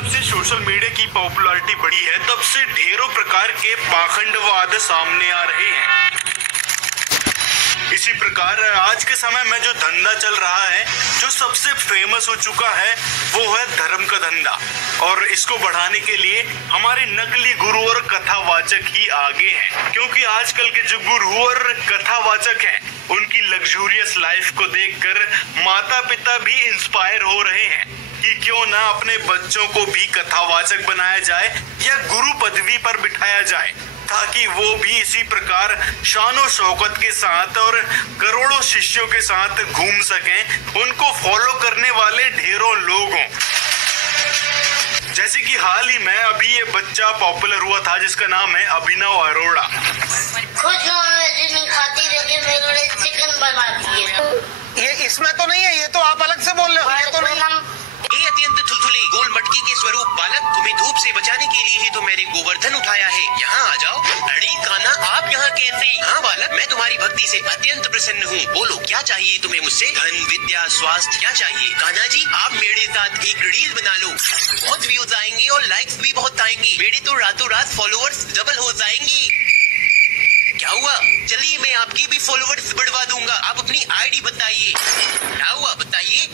जब से social media की पॉपुलैरिटी बढ़ी है तब से ढेरों प्रकार के पाखंडवाद सामने आ रहे हैं। इसी प्रकार आज के समय में जो धंधा चल रहा है, जो सबसे फेमस हो चुका है, वो है धर्म का धंधा। और इसको बढ़ाने के लिए हमारे नकली गुरु और कथावाचक ही आगे हैं, क्योंकि आजकल के जो गुरु और कथावाचक हैं उनकी लग्जूरियस लाइफ को देखकर माता पिता भी इंस्पायर हो रहे हैं कि क्यों ना अपने बच्चों को भी कथावाचक बनाया जाए या गुरु पदवी पर बिठाया जाए, ताकि वो भी इसी प्रकार शानो शौकत के साथ और करोड़ों शिष्यों के साथ घूम सकें, उनको फॉलो करने वाले ढेरों लोग हों। जैसे कि हाल ही में अभी ये बच्चा पॉपुलर हुआ था जिसका नाम है अभिनव अरोड़ा। खुद नॉनवेज नहीं खाती लेकिन मेरे लिए चिकन बनाती है। ये इसमें तो नहीं है, ये तो आप अलग से बोल रहे हो। ये तो नहीं। ये अत्यंत थुलथुले गोल मटकी के स्वरूप बालक, तुम्हें धूप से बचाने के लिए ही तो मैंने गोवर्धन उठाया है। यहाँ आ जाओ। अरे कान्हा, आप यहाँ कैसे? हाँ बालक, मैं तुम्हारी भक्ति से अत्यंत प्रसन्न हूँ। बोलो क्या चाहिए तुम्हें मुझसे? धन, विद्या, स्वास्थ्य, क्या चाहिए? कान्हा जी, आप मेरे साथ एक रील बना लो, बहुत व्यूज आएंगे और लाइक्स भी बहुत आएंगे। मेरे तो रातों रात फॉलोअर्स डबल हो जाएंगे। क्या हुआ? चलिए मैं आपकी भी फॉलोअर्स बढ़वा दूंगा। आप अपनी आईडी बताइए। क्या हुआ बताइए?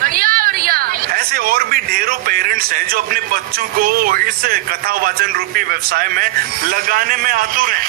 बढ़िया बढ़िया। ऐसे और भी ढेरों पेरेंट्स हैं जो अपने बच्चों को इस कथावाचन रूपी व्यवसाय में लगाने में आतुर हैं।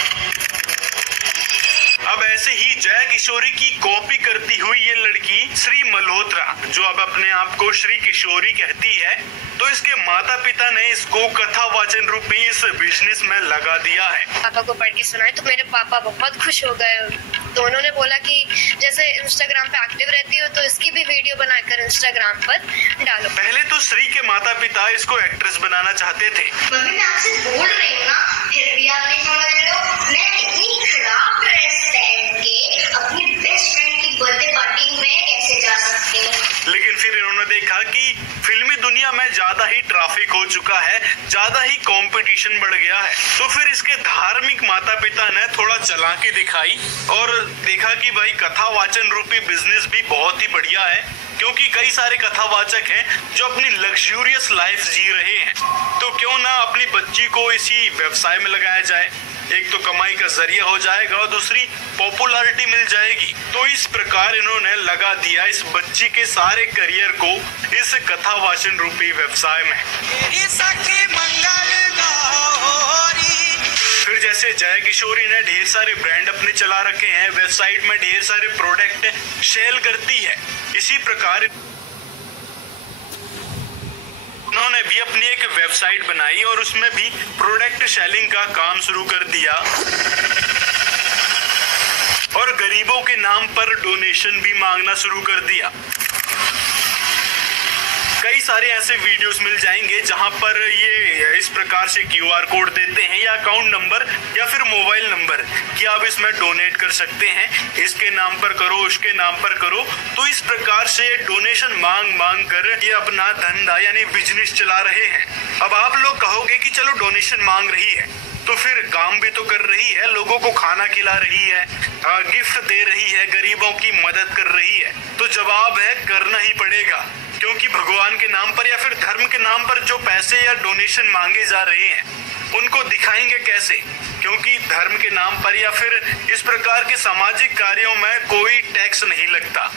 अब ऐसे ही जय किशोरी की कॉपी करती हुई ये लड़की श्री मल्होत्रा, जो अब अपने आप को श्री किशोरी कहती है, तो इसके माता पिता ने इसको कथावाचन रूपी इस बिजनेस में लगा दिया है। पापा को पढ़ के सुनाए तो मेरे पापा बहुत खुश हो गए। दोनों ने बोला कि जैसे इंस्टाग्राम पे एक्टिव रहती हो तो इसकी भी वीडियो बनाकर इंस्टाग्राम पर डालो। पहले तो श्री के माता पिता इसको एक्ट्रेस बनाना चाहते थे। मम्मी मैं आपसे बोल रही हूँ ना, फिर भी आप नहीं समझ रहे हो। मैं इतनी खराब ड्रेस पहन के अपनी बेस्ट फ्रेंड की बर्थडे पार्टी में कैसे जा सकती हूँ? लेकिन फिर इन्होंने देखा कि फिल्मी दुनिया में ज्यादा ही ट्रैफिक हो चुका है, ज्यादा ही कंपटीशन बढ़ गया है, तो फिर इसके धार्मिक माता पिता ने थोड़ा चालाकी दिखाई और देखा कि भाई कथावाचन रूपी बिजनेस भी बहुत ही बढ़िया है, क्योंकि कई सारे कथावाचक हैं जो अपनी लग्जूरियस लाइफ जी रहे हैं, तो क्यों ना अपनी बच्ची को इसी व्यवसाय में लगाया जाए। एक तो कमाई का जरिया हो जाएगा और दूसरी पॉपुलैरिटी मिल जाएगी। तो इस प्रकार इन्होंने लगा दिया इस बच्ची के सारे करियर को इस कथावाचन रूपी व्यवसाय में। फिर जैसे जय किशोरी ने ढेर सारे ब्रांड अपने चला रखे हैं, वेबसाइट में ढेर सारे प्रोडक्ट सेल करती है, इसी प्रकार उन्होंने भी अपनी एक वेबसाइट बनाई और उसमें भी प्रोडक्ट सेलिंग का काम शुरू कर दिया और गरीबों के नाम पर डोनेशन भी मांगना शुरू कर दिया। कई सारे ऐसे वीडियोस मिल जाएंगे जहां पर ये इस प्रकार से क्यूआर कोड देते हैं या अकाउंट नंबर या फिर मोबाइल नंबर कि आप इसमें डोनेट कर सकते हैं, इसके नाम पर करो, उसके नाम पर करो। तो इस प्रकार से डोनेशन मांग मांग कर ये अपना धंधा यानी बिजनेस चला रहे हैं। अब आप लोग कहोगे कि चलो डोनेशन मांग रही है तो फिर काम भी तो कर रही है, लोगों को खाना खिला रही है, गिफ्ट दे रही है, गरीबों की मदद कर रही है, तो जवाब है करना ही पड़ेगा, क्योंकि भगवान के नाम पर या फिर धर्म के नाम पर जो पैसे या डोनेशन मांगे जा रहे हैं उनको दिखाएंगे कैसे, क्योंकि धर्म के नाम पर या फिर इस प्रकार के सामाजिक कार्यों में कोई टैक्स नहीं लगता।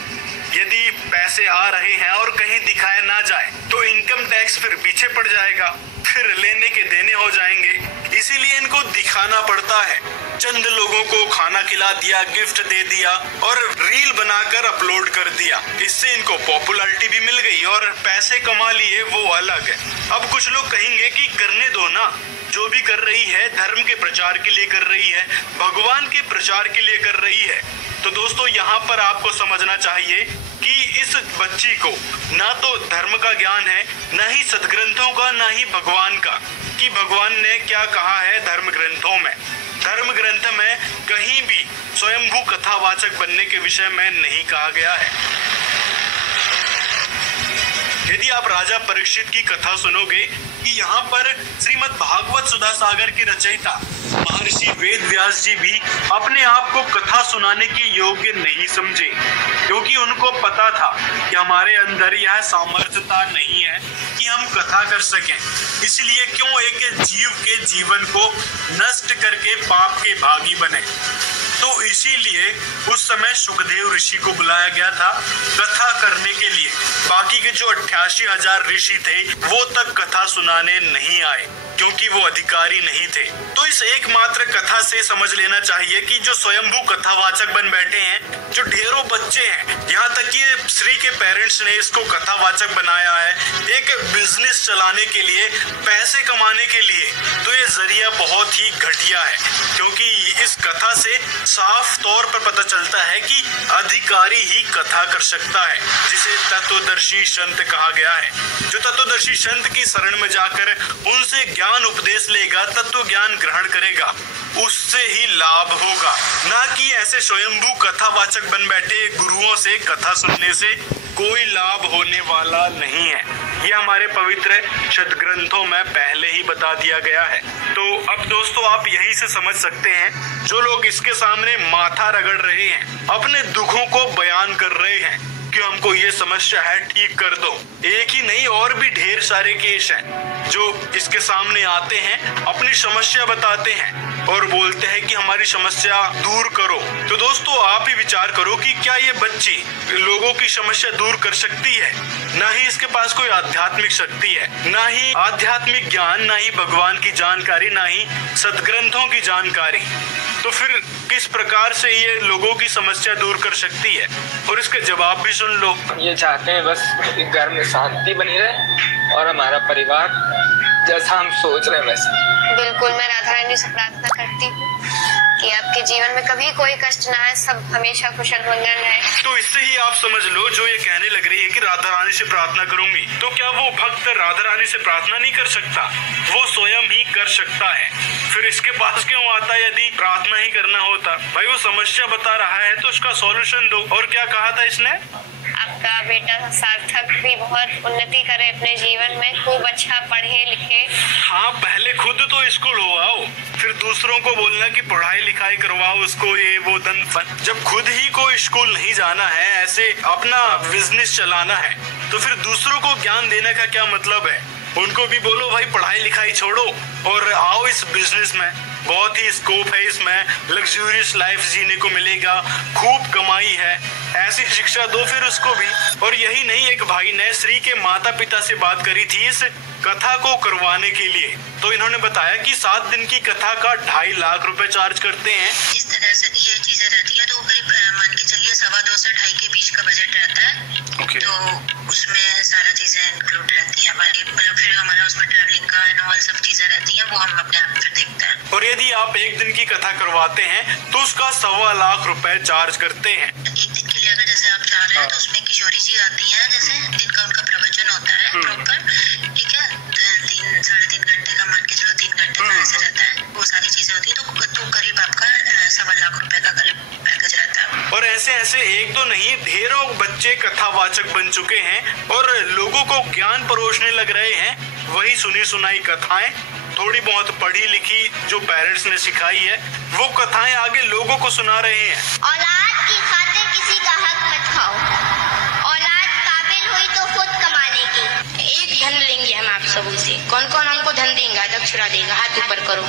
यदि पैसे आ रहे हैं और कहीं दिखाया ना जाए तो इनकम टैक्स फिर पीछे पड़ जाएगा, फिर लेने के देने हो जाएंगे। इसीलिए इनको दिखाना पड़ता है। चंद लोगों को खाना खिला दिया, गिफ्ट दे दिया और रील बनाकर अपलोड कर दिया, इससे इनको पॉपुलैरिटी भी मिल गई और पैसे कमा लिए, वो अलग है। अब कुछ लोग कहेंगे कि करने दो ना, जो भी कर रही है धर्म के प्रचार के लिए कर रही है, भगवान के प्रचार के लिए कर रही है। तो दोस्तों यहाँ पर आपको समझना चाहिए कि इस बच्ची को ना तो धर्म का ज्ञान है, ना ही सदग्रंथों का, ना ही भगवान का, कि भगवान ने क्या कहा है धर्म ग्रंथों में। धर्म ग्रंथ में कहीं भी स्वयंभू कथावाचक बनने के विषय में नहीं कहा गया है। यदि आप राजा परीक्षित की कथा सुनोगे कि यहाँ पर श्रीमद् भागवत सुधा सागर के रचयिता महर्षि वेद व्यास जी भी अपने आप को कथा सुनाने के योग्य नहीं समझे, क्योंकि उनको पता था कि हमारे अंदर यह सामर्थ्यता नहीं है कि हम कथा कर सकें। इसलिए क्यों एक जीव के जीवन को नष्ट करके पाप के भागी बने। तो इसीलिए उस समय सुखदेव ऋषि को बुलाया गया था कथा करने के लिए। बाकी के जो 88,000 ऋषि थे वो तक कथा सुनाने नहीं आए, क्योंकि वो अधिकारी नहीं थे। तो इस एकमात्र कथा से समझ लेना चाहिए कि जो स्वयंभू कथावाचक बन बैठे हैं, जो ढेरों बच्चे हैं, यहाँ तक कि श्री के पेरेंट्स ने इसको कथावाचक बनाया है एक बिजनेस चलाने के लिए, पैसे कमाने के लिए, तो ये जरिया बहुत ही घटिया है। क्योंकि इस कथा से साफ तौर पर पता चलता है कि अधिकारी ही कथा कर सकता है, जिसे तत्वदर्शी संत कहा गया है। जो तत्वदर्शी संत की शरण में जाकर उनसे ज्ञान उपदेश लेगा, तत्व ज्ञान ग्रहण करेगा, उससे ही लाभ होगा, ना कि ऐसे स्वयंभू कथावाचक बन बैठे गुरुओं से कथा सुनने से कोई लाभ होने वाला नहीं है। ये हमारे पवित्र सदग्रंथों में पहले ही बता दिया गया है। तो अब दोस्तों आप यहीं से समझ सकते हैं, जो लोग इसके सामने माथा रगड़ रहे हैं, अपने दुखों को बयान कर रहे हैं कि हमको ये समस्या है, ठीक कर दो। एक ही नहीं, और भी ढेर सारे केस हैं जो इसके सामने आते हैं, अपनी समस्या बताते हैं और बोलते हैं कि हमारी समस्या दूर करो। तो दोस्तों आप ही विचार करो कि क्या ये बच्ची लोगों की समस्या दूर कर सकती है? ना ही इसके पास कोई आध्यात्मिक शक्ति है, ना ही आध्यात्मिक ज्ञान, ना ही भगवान की जानकारी, ना ही सदग्रंथों की जानकारी। तो फिर किस प्रकार से ये लोगों की समस्या दूर कर सकती है? और इसके जवाब भी सुन लो। ये चाहते हैं बस घर में शांति बनी रहे और हमारा परिवार जैसा हम सोच रहे हैं वैसे। बिल्कुल, मैं राधा रानी से प्रार्थना करती हूँ कि आपके जीवन में कभी कोई कष्ट ना आए, सब हमेशा कुशल मंगल रहे। तो इससे ही आप समझ लो, जो ये कहने लग रही है कि राधा रानी से प्रार्थना करूंगी, तो क्या वो भक्त राधा रानी से प्रार्थना नहीं कर सकता? वो स्वयं ही कर सकता है। फिर इसके पास क्यों आता यदि प्रार्थना ही करना होता? भाई वो समस्या बता रहा है तो उसका सॉल्यूशन दो। और क्या कहा था इसने? आपका बेटा सार्थक भी बहुत उन्नति करे अपने जीवन में, खूब अच्छा पढ़े लिखे। हाँ, पहले खुद तो स्कूल हो आओ, फिर दूसरों को बोलना कि पढ़ाई लिखाई करवाओ उसको, ये वो दन फन। जब खुद ही को स्कूल नहीं जाना है, ऐसे अपना बिजनेस चलाना है, तो फिर दूसरों को ज्ञान देने का क्या मतलब है? उनको भी बोलो भाई पढ़ाई लिखाई छोड़ो और आओ इस बिजनेस में, बहुत ही स्कोप है इसमें, लग्जूरियस लाइफ जीने को मिलेगा, खूब कमाई है, ऐसी शिक्षा दो फिर उसको भी। और यही नहीं, एक भाई ने श्री के माता पिता से बात करी थी इस कथा को करवाने के लिए, तो इन्होंने बताया कि 7 दिन की कथा का 2.5 लाख रुपए चार्ज करते हैं। इस तरह से ये चीजें रहती है, तो करीब मान के चलिए 2.25 से 2.5 के बीच का बजट रहता है। तो उसमें सारा चीजें इंक्लूड रहती है हमारी, मतलब फिर हमारा उसमें ट्रैवलिंग का एंड ऑल सब चीजें रहती हैं, वो हम अपने आप फिर देखते हैं। और यदि आप 1 दिन की कथा करवाते हैं तो उसका 2.25 लाख रुपए चार्ज करते हैं। 1 दिन के लिए अगर जैसे आप चाह रहे हैं तो उसमें किशोरी जी आती हैं, जैसे जिनका उनका प्रवचन होता है प्रॉपर, ठीक है, 3-3.5 घंटे का, मान के चलो 3 घंटे का ऐसे रहता है, वो सारी चीजें होती है। तो करीब आपका 2.25 लाख रुपए का करीब पैकेज रहता है। और ऐसे एक तो नहीं, ढेरों बच्चे कथावाचक बन चुके हैं और लोगों को ज्ञान परोसने लग रहे हैं। वही सुनी सुनाई कथाएं, थोड़ी बहुत पढ़ी लिखी जो पेरेंट्स ने सिखाई है, वो कथाएं आगे लोगों को सुना रहे हैं। औलाद की खातिर किसी का हक मत खाओ, औलाद काबिल हुई तो खुद कमा लेगी। एक धन लेंगे हम आप सबों से, कौन कौन हमको धन देगा, दक्षिणा देगा? हाथ ऊपर करो।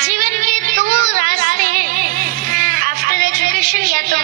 जीवन में 2 रास्ते हैं, आफ्टर एजुकेशन या तो